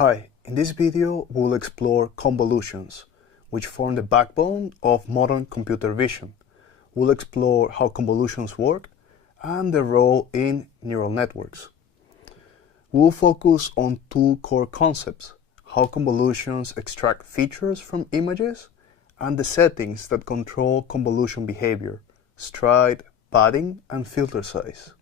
Hi, in this video we'll explore convolutions, which form the backbone of modern computer vision. We'll explore how convolutions work and their role in neural networks. We'll focus on two core concepts: how convolutions extract features from images and the settings that control convolution behavior: stride, padding, and filter size.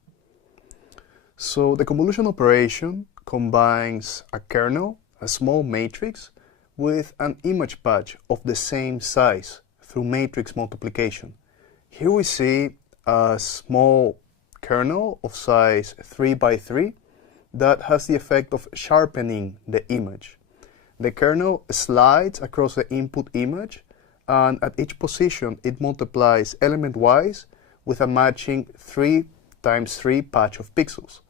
So the convolution operation combines a kernel, a small matrix, with an image patch of the same size through matrix multiplication. Here we see a small kernel of size 3 by 3 that has the effect of sharpening the image. The kernel slides across the input image, and at each position it multiplies element-wise with a matching 3 times 3 patch of pixels.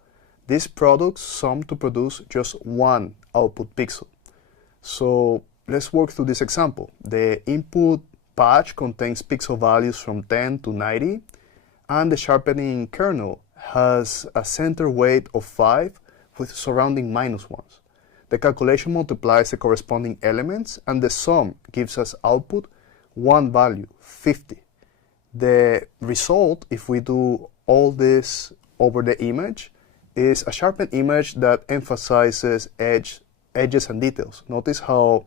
These products sum to produce just one output pixel. So let's work through this example. The input patch contains pixel values from 10 to 90, and the sharpening kernel has a center weight of 5 with surrounding -1s. The calculation multiplies the corresponding elements, and the sum gives us output one value, 50. The result, if we do all this over the image, is a sharpened image that emphasizes edges and details. Notice how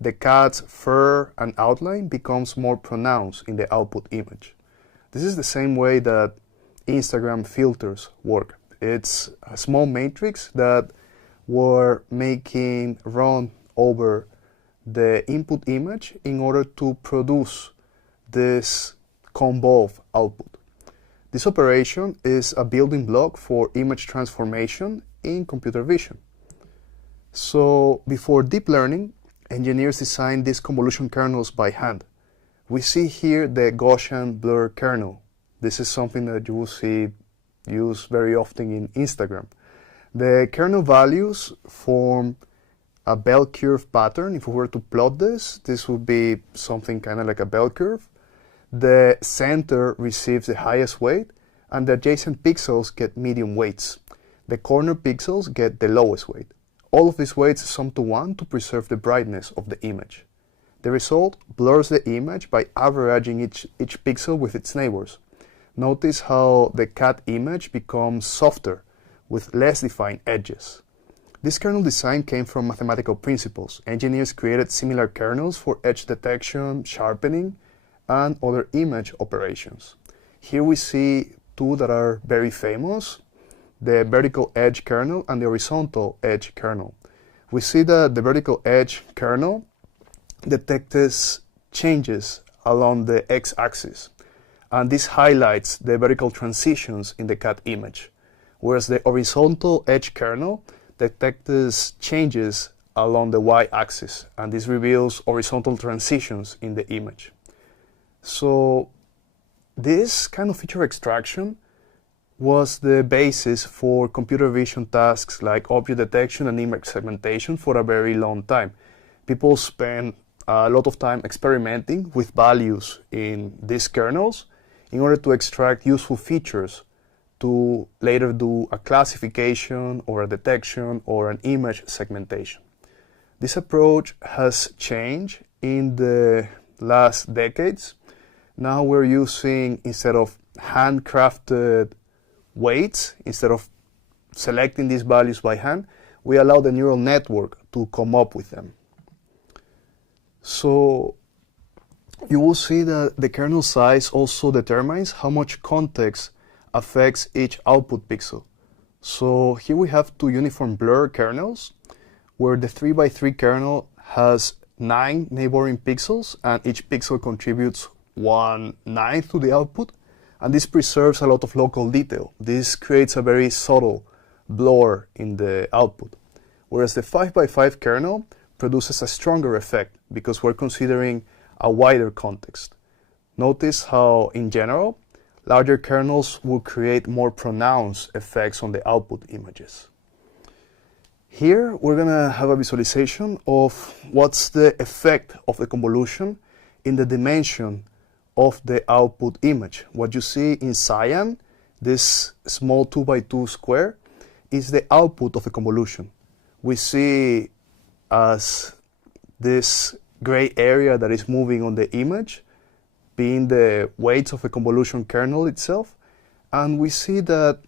the cat's fur and outline becomes more pronounced in the output image. This is the same way that Instagram filters work. It's a small matrix that we're making run over the input image in order to produce this convolve output. This operation is a building block for image transformation in computer vision. So before deep learning, engineers designed these convolution kernels by hand. We see here the Gaussian blur kernel. This is something that you will see used very often in Instagram. The kernel values form a bell curve pattern. If we were to plot this, this would be something kind of like a bell curve. The center receives the highest weight, and the adjacent pixels get medium weights. The corner pixels get the lowest weight. All of these weights sum to 1 to preserve the brightness of the image. The result blurs the image by averaging each pixel with its neighbors. Notice how the cat image becomes softer with less defined edges. This kernel design came from mathematical principles. Engineers created similar kernels for edge detection, sharpening, and other image operations. Here we see two that are very famous: the vertical edge kernel and the horizontal edge kernel. We see that the vertical edge kernel detects changes along the x-axis, and this highlights the vertical transitions in the cat image, whereas the horizontal edge kernel detects changes along the y-axis, and this reveals horizontal transitions in the image. So this kind of feature extraction was the basis for computer vision tasks like object detection and image segmentation for a very long time. People spent a lot of time experimenting with values in these kernels in order to extract useful features to later do a classification or a detection or an image segmentation. This approach has changed in the last decades. Now we're using, instead of handcrafted weights, instead of selecting these values by hand, we allow the neural network to come up with them. So you will see that the kernel size also determines how much context affects each output pixel. So here we have two uniform blur kernels, where the 3 by 3 kernel has 9 neighboring pixels, and each pixel contributes 1/9 to the output, and this preserves a lot of local detail. This creates a very subtle blur in the output, whereas the 5 by 5 kernel produces a stronger effect because we're considering a wider context. Notice how, in general, larger kernels will create more pronounced effects on the output images. Here we're going to have a visualization of what's the effect of the convolution in the dimension of the output image. What you see in cyan, this small 2 by 2 square, is the output of the convolution. We see as this gray area that is moving on the image, being the weights of the convolution kernel itself. And we see that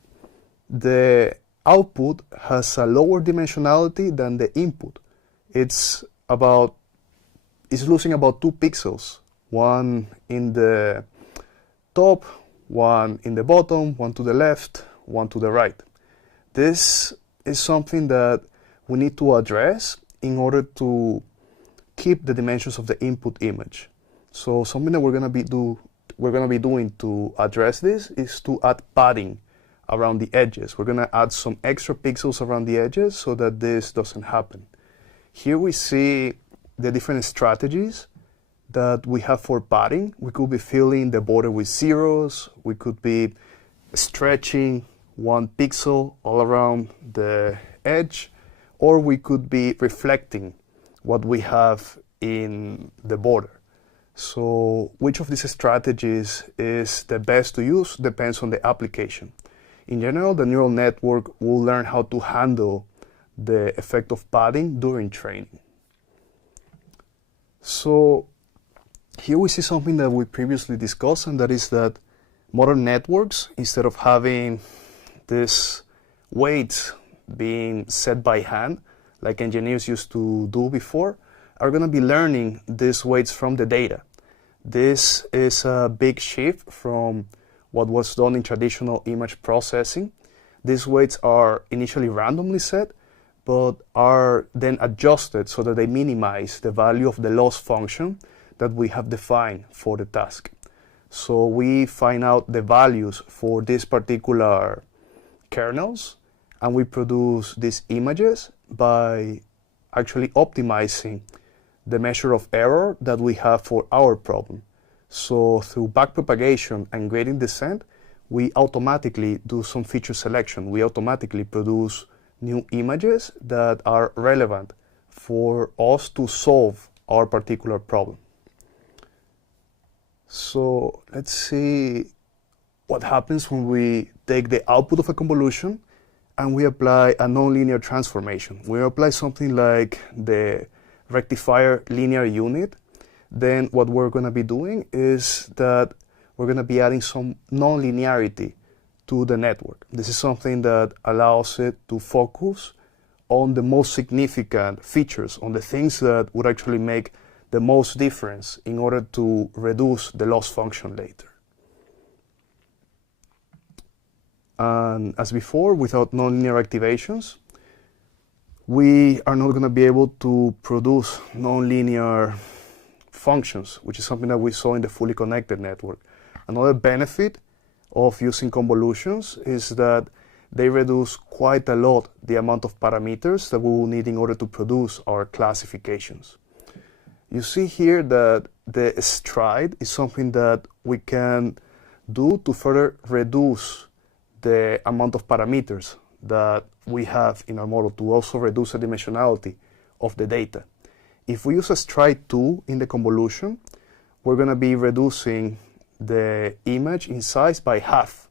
the output has a lower dimensionality than the input. It's losing about 2 pixels, one in the top, one in the bottom, one to the left, one to the right. This is something that we need to address in order to keep the dimensions of the input image. So something that we're going to be doing to address this is to add padding around the edges. We're going to add some extra pixels around the edges so that this doesn't happen. Here we see the different strategies that we have for padding. We could be filling the border with zeros. We could be stretching 1 pixel all around the edge, or we could be reflecting what we have in the border. So which of these strategies is the best to use depends on the application. In general, the neural network will learn how to handle the effect of padding during training. So here we see something that we previously discussed, and that is that modern networks, instead of having this weights being set by hand, like engineers used to do before, are going to be learning these weights from the data. This is a big shift from what was done in traditional image processing. These weights are initially randomly set, but are then adjusted so that they minimize the value of the loss function that we have defined for the task. So we find out the values for these particular kernels, and we produce these images by actually optimizing the measure of error that we have for our problem. So through backpropagation and gradient descent, we automatically do some feature selection. We automatically produce new images that are relevant for us to solve our particular problem. So let's see what happens when we take the output of a convolution and we apply a nonlinear transformation. We apply something like the rectifier linear unit. Then what we're going to be doing is that we're going to be adding some nonlinearity to the network. This is something that allows it to focus on the most significant features, on the things that would actually make the most difference in order to reduce the loss function later. And as before, without nonlinear activations, we are not going to be able to produce nonlinear functions, which is something that we saw in the fully connected network. Another benefit of using convolutions is that they reduce quite a lot the amount of parameters that we will need in order to produce our classifications. You see here that the stride is something that we can do to further reduce the amount of parameters that we have in our model, to also reduce the dimensionality of the data. If we use a stride 2 in the convolution, we're going to be reducing the image in size by half.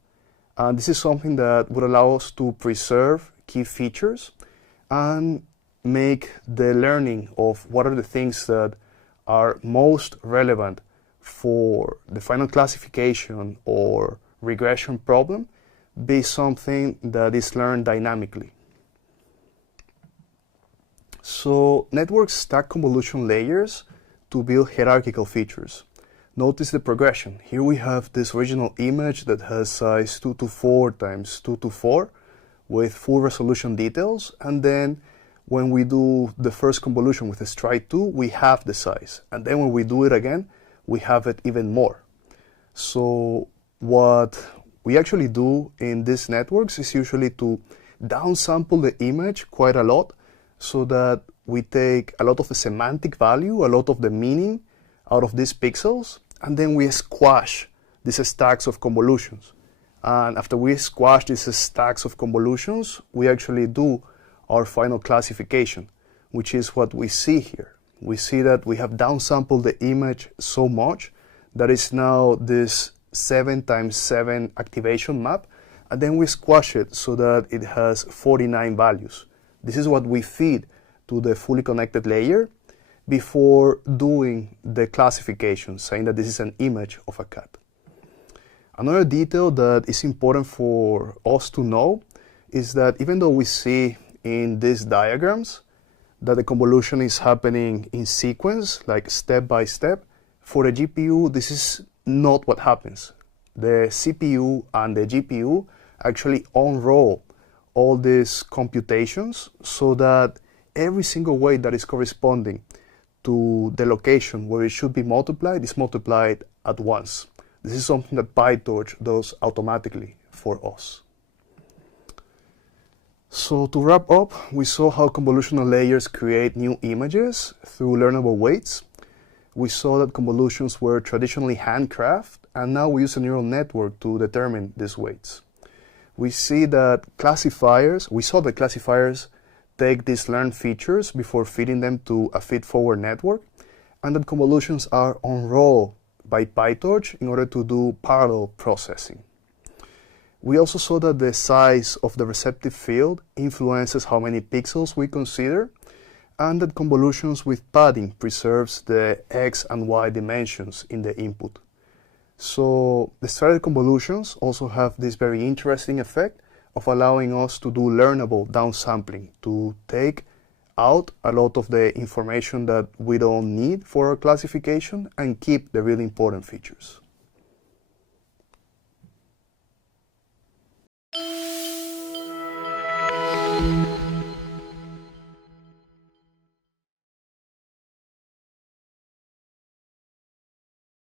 And this is something that would allow us to preserve key features and make the learning of what are the things that are most relevant for the final classification or regression problem be something that is learned dynamically. So networks stack convolution layers to build hierarchical features. Notice the progression. Here we have this original image that has size 2 to 4 times 2 to 4 with full resolution details, and then when we do the first convolution with a stride 2, we have the size, and then when we do it again, we have it even more. So what we actually do in these networks is usually to downsample the image quite a lot, so that we take a lot of the semantic value, a lot of the meaning out of these pixels, and then we squash these stacks of convolutions. And after we squash these stacks of convolutions, we actually do our final classification, which is what we see here. We see that we have downsampled the image so much that it's now this 7 times 7 activation map, and then we squash it so that it has 49 values. This is what we feed to the fully connected layer before doing the classification, saying that this is an image of a cat. Another detail that is important for us to know is that even though we see in these diagrams that the convolution is happening in sequence, like step by step, for the GPU, this is not what happens. The CPU and the GPU actually unroll all these computations so that every single weight that is corresponding to the location where it should be multiplied is multiplied at once. This is something that PyTorch does automatically for us. So to wrap up, we saw how convolutional layers create new images through learnable weights. We saw that convolutions were traditionally handcrafted, and now we use a neural network to determine these weights. We saw that classifiers take these learned features before feeding them to a feed-forward network, and that convolutions are unrolled by PyTorch in order to do parallel processing. We also saw that the size of the receptive field influences how many pixels we consider, and that convolutions with padding preserves the x and y dimensions in the input. So the started convolutions also have this very interesting effect of allowing us to do learnable downsampling, to take out a lot of the information that we don't need for our classification and keep the really important features.